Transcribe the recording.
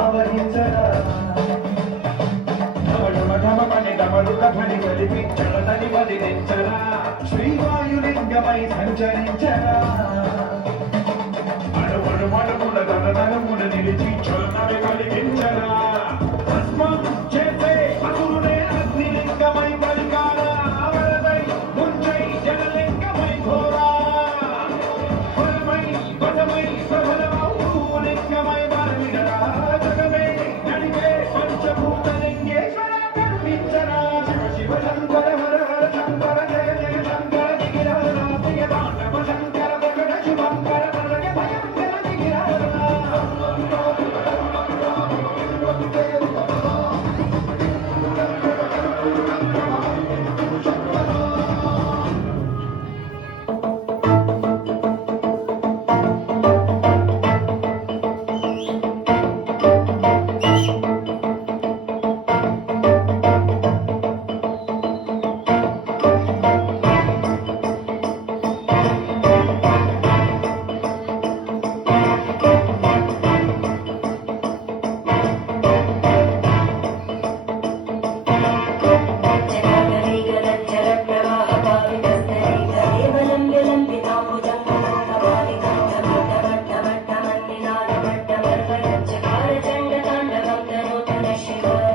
ఆవహించరా ఢమఢమఢమని డమరుక ధ్వని కలిపి చలతని వదిలించరా శ్రీవాయులింగమై సంచరించరా అడుమడుమడుముల దళదళమున నిలిచి చలనని కలిగించరా భస్మం చేసే అసురుడే అగ్నిలింగమై పలికారా వరదై ముంచై జనలింగమై ఘోరా ఫలమై వదమై ప్రబలమౌ లింగమై వారిడరా జగమే నడిగే పంచభూతలింగేశ్వర కనిపించరా శివ శివ శంకర హర హర శంకర జయ జయ శంకర దిగిరారా ప్రియ తాండవ శంకర ప్రకట శుభంకర ప్రళయ భయంకర దిగిరారా Shiva